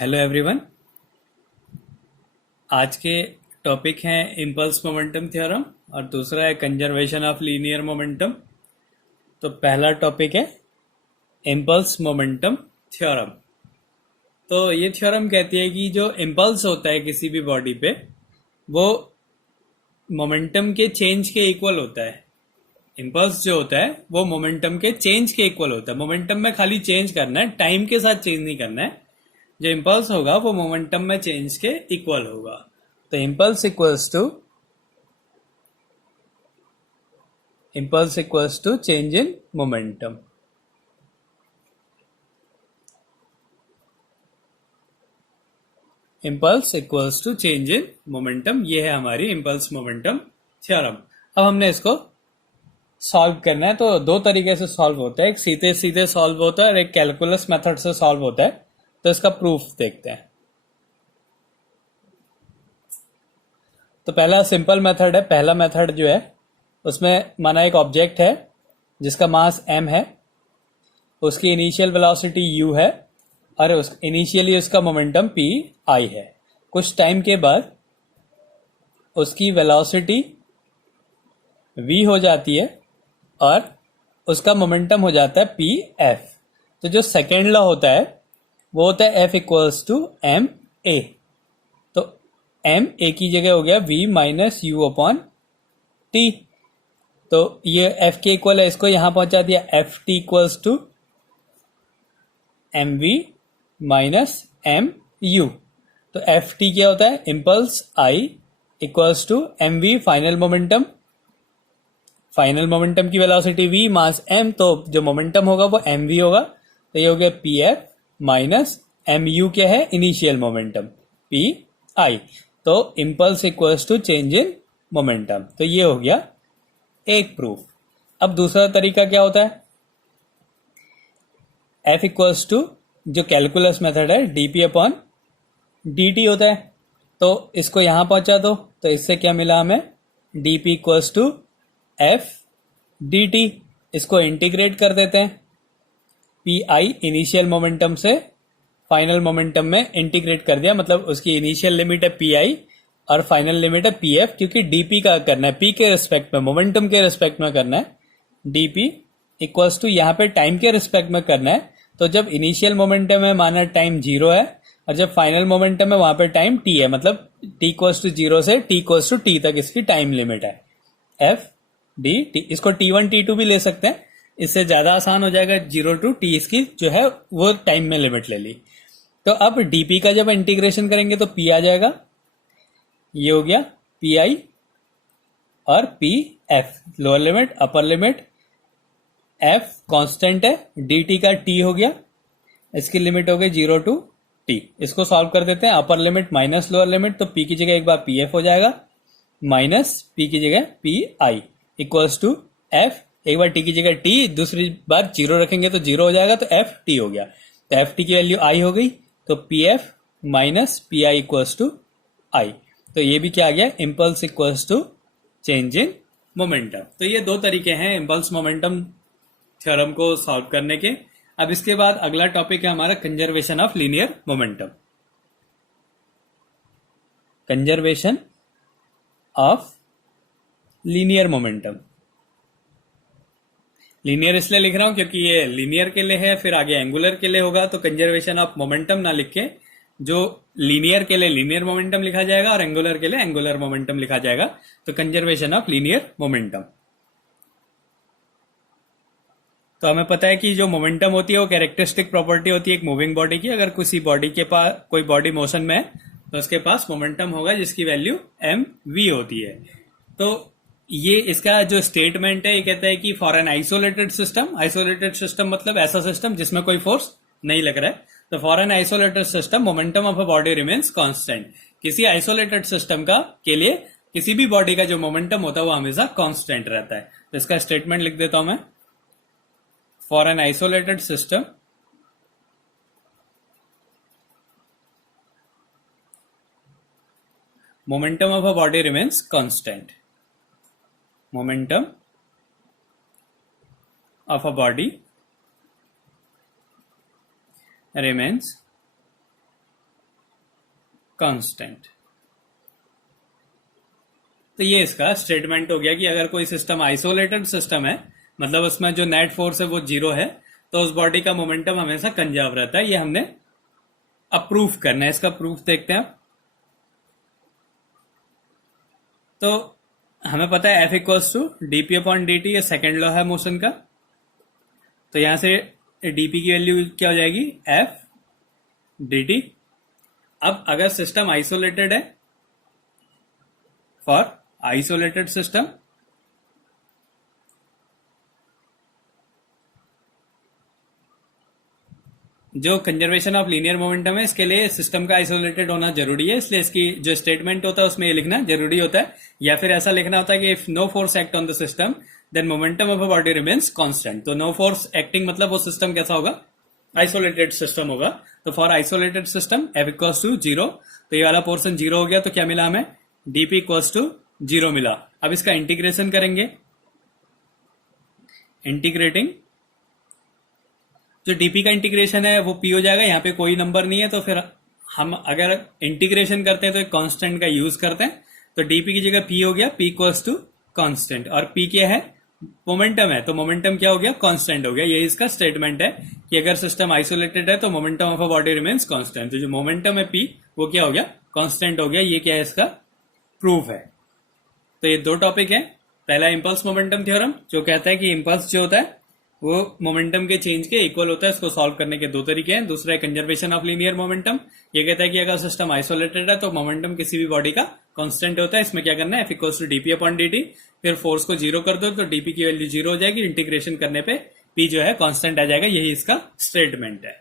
Hello everyone. आज के topic हैं इम्पल्स मोमेंटम थ्योरम और दूसरा है कंजर्वेशन ऑफ लीनियर मोमेंटम। तो पहला टॉपिक है इम्पल्स मोमेंटम थ्योरम। तो ये थ्योरम कहती है कि जो इम्पल्स होता है किसी भी बॉडी पे वो मोमेंटम के चेंज के इक्वल होता है। इम्पल्स जो होता है वो मोमेंटम के चेंज के इक्वल होता है। मोमेंटम में खाली चेंज करना है, टाइम के साथ चेंज नहीं करना है। जो इम्पल्स होगा वो मोमेंटम में चेंज के इक्वल होगा। तो impulse equals to change in momentum। impulse equals to change in momentum, ये है हमारी impulse momentum थ्योरम। अब हमने इसको सॉल्व करना है। तो दो तरीके से सॉल्व होता है, एक सीधे सीधे सॉल्व होता है और एक कैलकुलस मेथड से सॉल्व होता है। तो इसका प्रूफ देखते हैं। तो पहला सिंपल मेथड है। पहला मेथड जो है उसमें माना एक ऑब्जेक्ट है जिसका मास m है, उसकी इनिशियल वेलोसिटी u है और इनिशियली उसका मोमेंटम p i है। कुछ टाइम के बाद उसकी वेलोसिटी v हो जाती है और उसका मोमेंटम हो जाता है p f। तो जो सेकेंड लॉ होता है वो होता है F equals to m a. तो m a की जगह हो गया v minus u upon t. तो ये F के इक्वल है, इसको यहां पहुंचा दिया F t equals to m v minus m u. तो एफ टी क्या होता है, impulse I equals to m v final momentum. Final momentum की वेलोसिटी v मास m, तो जो मोमेंटम होगा वो एम वी होगा। तो ये हो गया p F minus m u क्या है, इनिशियल मोमेंटम पी आई। तो impulse equals to change in momentum. तो ये हो गया एक प्रूफ। अब दूसरा तरीका क्या होता है, F इक्वल्स टू जो कैलकुलस मेथड है डीपी अपॉन dt होता है। तो इसको यहां पहुंचा दो, तो इससे क्या मिला हमें, dp equals to F dt। इसको इंटीग्रेट कर देते हैं, पी आई इनिशियल मोमेंटम से फाइनल मोमेंटम में इंटीग्रेट कर दिया, मतलब उसकी इनिशियल लिमिट है पी आई और फाइनल लिमिट है पी एफ। क्योंकि डीपी का करना है पी के रिस्पेक्ट में, मोमेंटम के रिस्पेक्ट में करना है। डीपी इक्वल्स टू यहाँ पे टाइम के रिस्पेक्ट में करना है। तो जब इनिशियल मोमेंटम है माना टाइम 0 है और जब फाइनल मोमेंटम है वहां पे टाइम t है, मतलब t इक्वल्स टू 0 से t इक्वल्स टू t तक इसकी टाइम लिमिट है f डी टी। इसको t1 t2 भी ले सकते हैं, इससे ज्यादा आसान हो जाएगा। 0 टू t इसकी जो है वो टाइम में लिमिट ले ली। तो अब dp का जब इंटीग्रेशन करेंगे तो p आ जाएगा, ये हो गया पी आई और P F, lower limit upper limit. f constant है, dt का t हो गया, इसकी लिमिट हो गई 0 टू t। इसको सॉल्व कर देते हैं, upper limit minus lower limit, तो p की जगह एक बार पी एफ हो जाएगा माइनस p की जगह p I equals to f, एक बार t की जगह t, दूसरी बार 0 रखेंगे तो 0 हो जाएगा, तो f t हो गया। तो f t की वैल्यू i हो गई, तो P F minus P I equals to I. तो ये भी क्या आ गया, impulse equals to change in momentum. तो ये दो तरीके हैं इम्पल्स मोमेंटम थ्योरम को सॉल्व करने के। अब इसके बाद अगला टॉपिक है हमारा conservation of linear momentum. Conservation of linear momentum. Linear इसलिए लिख रहा हूं क्योंकि ये लीनियर के लिए है, फिर आगे एंगुलर के लिए होगा। तो कंजर्वेशन ऑफ मोमेंटम ना लिख के जो लीनियर के लिए लीनियर मोमेंटम लिखा जाएगा और एंगुलर के लिए एंगुलर मोमेंटम लिखा जाएगा। तो कंजर्वेशन ऑफ लीनियर मोमेंटम। तो हमें पता है कि जो मोमेंटम होती है वो कैरेक्टरिस्टिक प्रॉपर्टी होती है एक मूविंग बॉडी की। अगर किसी बॉडी के पास कोई बॉडी मोशन में है तो उसके पास मोमेंटम होगा जिसकी वैल्यू एम वी होती है। तो ये इसका जो स्टेटमेंट है ये कहता है कि फॉर एन आइसोलेटेड सिस्टम मतलब ऐसा सिस्टम जिसमें कोई फोर्स नहीं लग रहा है, तो for an isolated system momentum of a body remains constant. किसी आइसोलेटेड सिस्टम का के लिए किसी भी बॉडी का जो मोमेंटम होता है वो हमेशा कांस्टेंट रहता है। तो इसका स्टेटमेंट लिख देता हूं मैं, for an isolated system momentum of a body remains constant. Momentum of a body remains constant. तो ये इसका स्टेटमेंट हो गया कि अगर कोई सिस्टम आइसोलेटेड सिस्टम है, मतलब उसमें जो नेट फोर्स है वो जीरो है, तो उस बॉडी का मोमेंटम हमेशा कंजर्व रहता है। ये हमने अप्रूव करना है। इसका प्रूफ देखते हैं। तो हमें पता है F equals to dp upon d t, ये सेकेंड लॉ है मोशन का। तो यहां से डीपी की वैल्यू क्या हो जाएगी, F डी टी। अब अगर सिस्टम आइसोलेटेड है, फॉर आइसोलेटेड सिस्टम, जो कंजर्वेशन ऑफ लीनियर मोमेंटम है, इसके लिए सिस्टम का आइसोलेटेड होना जरूरी है, इसलिए इसकी जो स्टेटमेंट होता है उसमें ये लिखना जरूरी होता है। या फिर ऐसा लिखना होता है कि if no force act on the system then momentum of a body remains constant. तो नो फोर्स एक्टिंग मतलब वो सिस्टम कैसा होगा, आइसोलेटेड सिस्टम होगा। तो for isolated system F equals to zero, तो ये वाला पोर्शन जीरो हो गया। तो क्या मिला हमें, डीपी इक्वल्स टू जीरो मिला। अब इसका इंटीग्रेशन करेंगे। इंटीग्रेटिंग, जो डीपी का इंटीग्रेशन है वो पी हो जाएगा। यहाँ पे कोई नंबर नहीं है, तो फिर हम अगर इंटीग्रेशन करते हैं तो एक कांस्टेंट का यूज करते हैं। तो डीपी की जगह पी हो गया, पी इक्वल्स टू कांस्टेंट। और पी क्या है, मोमेंटम है, तो मोमेंटम क्या हो गया, कांस्टेंट हो गया। यही इसका स्टेटमेंट है कि अगर सिस्टम आइसोलेटेड है तो momentum of a body remains constant. तो जो मोमेंटम है पी, वो क्या हो गया, कांस्टेंट हो गया। ये क्या है, इसका प्रूफ है। तो ये दो टॉपिक है। पहला इंपल्स मोमेंटम थ्योरम, जो कहता है कि इंपल्स जो होता है वो मोमेंटम के चेंज के इक्वल होता है। इसको सॉल्व करने के दो तरीके हैं। दूसरा है कंजर्वेशन ऑफ लीनियर मोमेंटम। ये कहता है कि अगर सिस्टम आइसोलेटेड है तो मोमेंटम किसी भी बॉडी का कांस्टेंट होता है। इसमें क्या करना है, F equals to dp upon d t, फिर फोर्स को जीरो कर दो तो डीपी की वैल्यू जीरो हो जाएगी। इंटीग्रेशन करने पे पी जो है कांस्टेंट आ जाएगा। यही इसका स्टेटमेंट है।